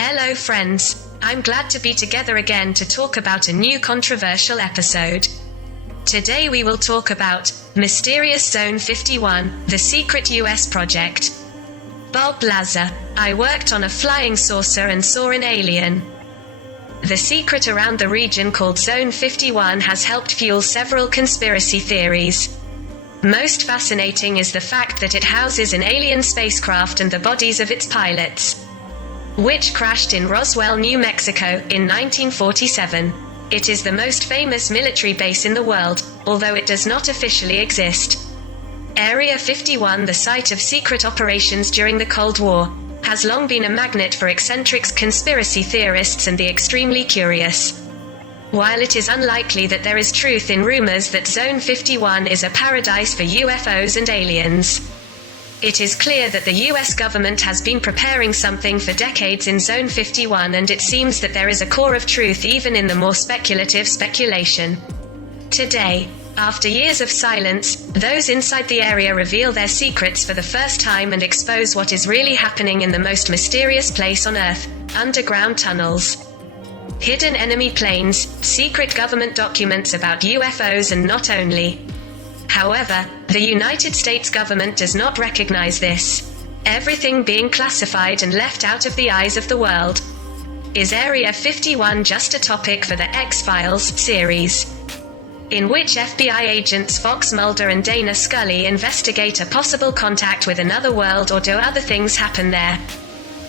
Hello friends, I'm glad to be together again to talk about a new controversial episode. Today we will talk about Mysterious Zone 51, the secret US project. Bob Lazar, I worked on a flying saucer and saw an alien. The secret around the region called Zone 51 has helped fuel several conspiracy theories. Most fascinating is the fact that it houses an alien spacecraft and the bodies of its pilots, which crashed in Roswell, New Mexico, in 1947. It is the most famous military base in the world, although it does not officially exist. Area 51, the site of secret operations during the Cold War, has long been a magnet for eccentric conspiracy theorists and the extremely curious. While it is unlikely that there is truth in rumors that Zone 51 is a paradise for UFOs and aliens, it is clear that the US government has been preparing something for decades in Zone 51, and it seems that there is a core of truth even in the more speculative speculation. Today, after years of silence, those inside the area reveal their secrets for the first time and expose what is really happening in the most mysterious place on Earth: underground tunnels, hidden enemy planes, secret government documents about UFOs, and not only. However, the United States government does not recognize this. Everything being classified and left out of the eyes of the world. Is Area 51 just a topic for the X-Files series, in which FBI agents Fox Mulder and Dana Scully investigate a possible contact with another world, or do other things happen there?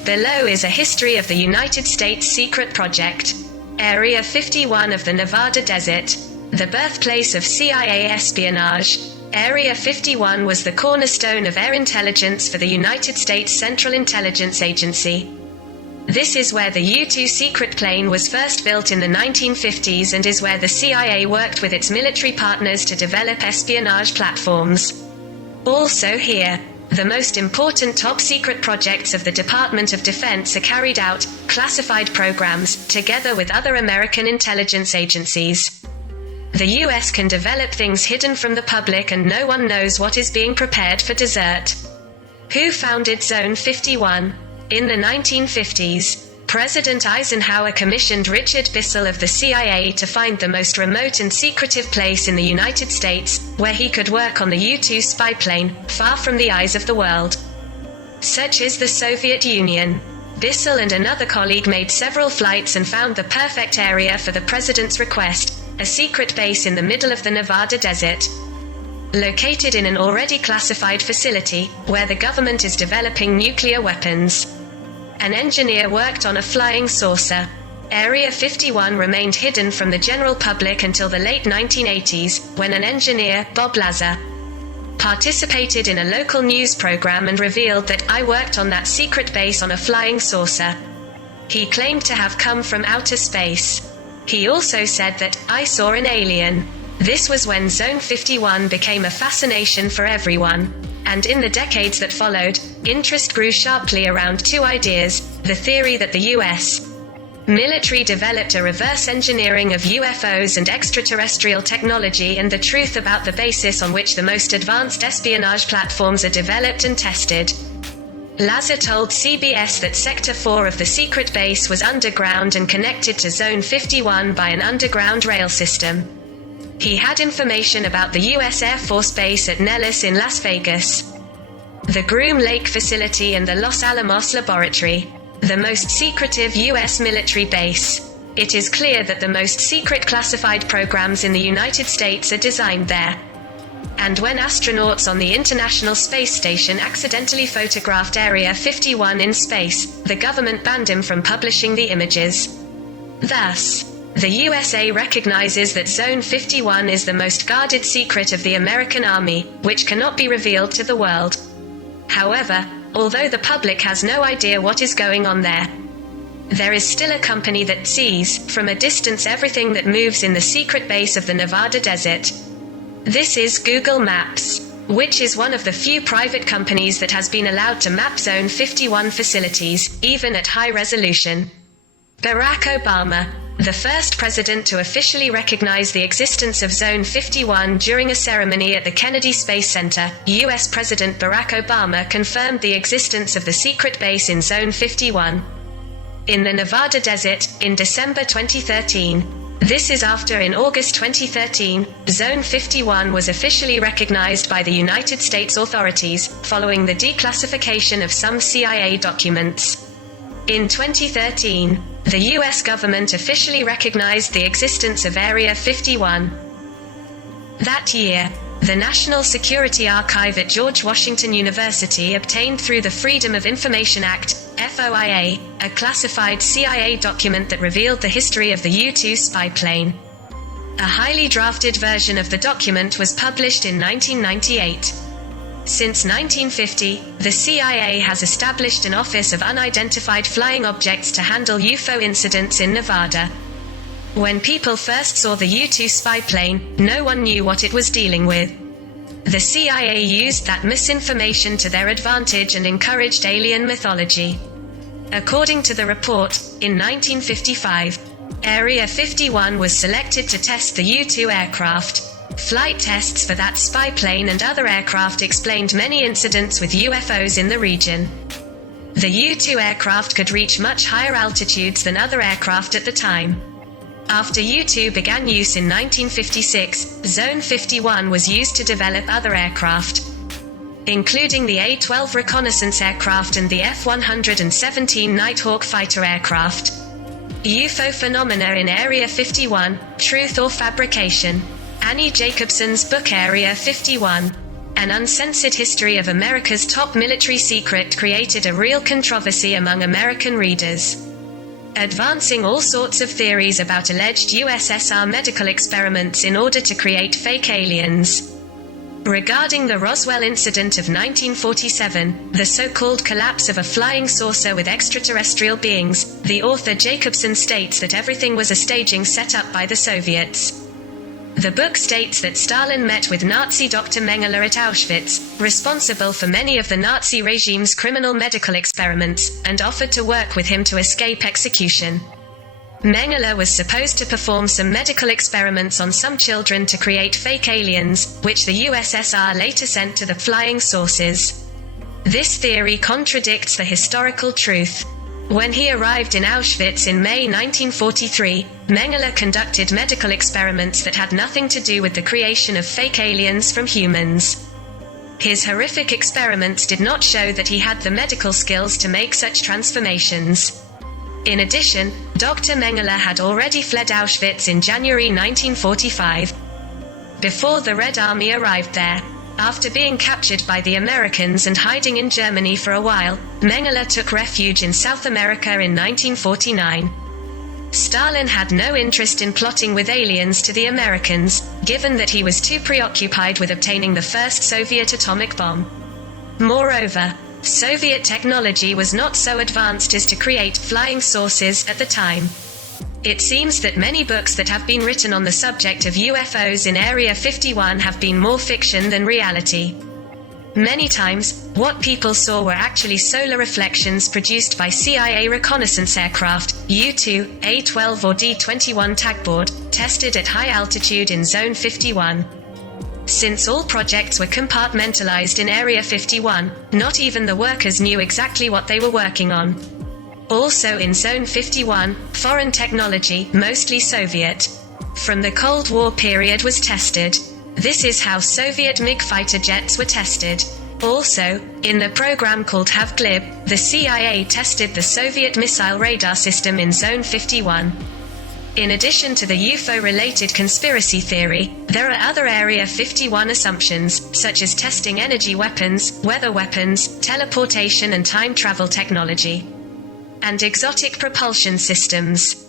Below is a history of the United States secret project. Area 51 of the Nevada Desert, the birthplace of CIA espionage. Area 51 was the cornerstone of air intelligence for the United States Central Intelligence Agency. This is where the U-2 secret plane was first built in the 1950s, and is where the CIA worked with its military partners to develop espionage platforms. Also here, the most important top-secret projects of the Department of Defense are carried out, classified programs, together with other American intelligence agencies. The US can develop things hidden from the public, and no one knows what is being prepared for dessert. Who founded Zone 51? In the 1950s, President Eisenhower commissioned Richard Bissell of the CIA to find the most remote and secretive place in the United States, where he could work on the U-2 spy plane, far from the eyes of the world. Such is the Soviet Union. Bissell and another colleague made several flights and found the perfect area for the president's request: a secret base in the middle of the Nevada desert, located in an already classified facility, where the government is developing nuclear weapons. An engineer worked on a flying saucer. Area 51 remained hidden from the general public until the late 1980s, when an engineer, Bob Lazar, participated in a local news program and revealed that "I worked on that secret base on a flying saucer." He claimed to have come from outer space. He also said that "I saw an alien." This was when Zone 51 became a fascination for everyone. And in the decades that followed, interest grew sharply around two ideas: the theory that the US military developed a reverse engineering of UFOs and extraterrestrial technology, and the truth about the basis on which the most advanced espionage platforms are developed and tested. Lazar told CBS that Sector 4 of the secret base was underground and connected to Zone 51 by an underground rail system. He had information about the U.S. Air Force Base at Nellis in Las Vegas, the Groom Lake facility, and the Los Alamos Laboratory, the most secretive U.S. military base. It is clear that the most secret classified programs in the United States are designed there. And when astronauts on the International Space Station accidentally photographed Area 51 in space, the government banned him from publishing the images. Thus, the USA recognizes that Zone 51 is the most guarded secret of the American Army, which cannot be revealed to the world. However, although the public has no idea what is going on there is still a company that sees, from a distance, everything that moves in the secret base of the Nevada desert. This is Google Maps, which is one of the few private companies that has been allowed to map Zone 51 facilities, even at high resolution. Barack Obama, the first president to officially recognize the existence of Zone 51 during a ceremony at the Kennedy Space Center, U.S. President Barack Obama confirmed the existence of the secret base in Zone 51. in the Nevada desert, in December 2013. This is after in August 2013, Zone 51 was officially recognized by the United States authorities, following the declassification of some CIA documents. In 2013, the US government officially recognized the existence of Area 51. That year, the National Security Archive at George Washington University obtained through the Freedom of Information Act, FOIA, a classified CIA document that revealed the history of the U-2 spy plane. A highly drafted version of the document was published in 1998. Since 1950, the CIA has established an Office of Unidentified Flying Objects to handle UFO incidents in Nevada. When people first saw the U-2 spy plane, no one knew what it was dealing with. The CIA used that misinformation to their advantage and encouraged alien mythology. According to the report, in 1955, Area 51 was selected to test the U-2 aircraft. Flight tests for that spy plane and other aircraft explained many incidents with UFOs in the region. The U-2 aircraft could reach much higher altitudes than other aircraft at the time. After U-2 began use in 1956, Zone 51 was used to develop other aircraft, including the A-12 reconnaissance aircraft and the F-117 Nighthawk fighter aircraft. UFO phenomena in Area 51, Truth or Fabrication. Annie Jacobson's book Area 51, An Uncensored History of America's Top Military Secret, created a real controversy among American readers, advancing all sorts of theories about alleged USSR medical experiments in order to create fake aliens. Regarding the Roswell incident of 1947, the so-called collapse of a flying saucer with extraterrestrial beings, the author Jacobson states that everything was a staging set up by the Soviets. The book states that Stalin met with Nazi Dr. Mengele at Auschwitz, responsible for many of the Nazi regime's criminal medical experiments, and offered to work with him to escape execution. Mengele was supposed to perform some medical experiments on some children to create fake aliens, which the USSR later sent to the flying saucers. This theory contradicts the historical truth. When he arrived in Auschwitz in May 1943, Mengele conducted medical experiments that had nothing to do with the creation of fake aliens from humans. His horrific experiments did not show that he had the medical skills to make such transformations. In addition, Dr. Mengele had already fled Auschwitz in January 1945. Before the Red Army arrived there, after being captured by the Americans and hiding in Germany for a while, Mengele took refuge in South America in 1949. Stalin had no interest in plotting with aliens to the Americans, given that he was too preoccupied with obtaining the first Soviet atomic bomb. Moreover, Soviet technology was not so advanced as to create flying saucers at the time. It seems that many books that have been written on the subject of UFOs in Area 51 have been more fiction than reality. Many times, what people saw were actually solar reflections produced by CIA reconnaissance aircraft, U-2, A-12 or D-21 tagboard, tested at high altitude in Zone 51. Since all projects were compartmentalized in Area 51, not even the workers knew exactly what they were working on. Also in Zone 51, foreign technology, mostly Soviet, from the Cold War period was tested. This is how Soviet MiG fighter jets were tested. Also, in the program called Have-Glib, the CIA tested the Soviet missile radar system in Zone 51. In addition to the UFO-related conspiracy theory, there are other Area 51 assumptions, such as testing energy weapons, weather weapons, teleportation and time travel technology, and exotic propulsion systems.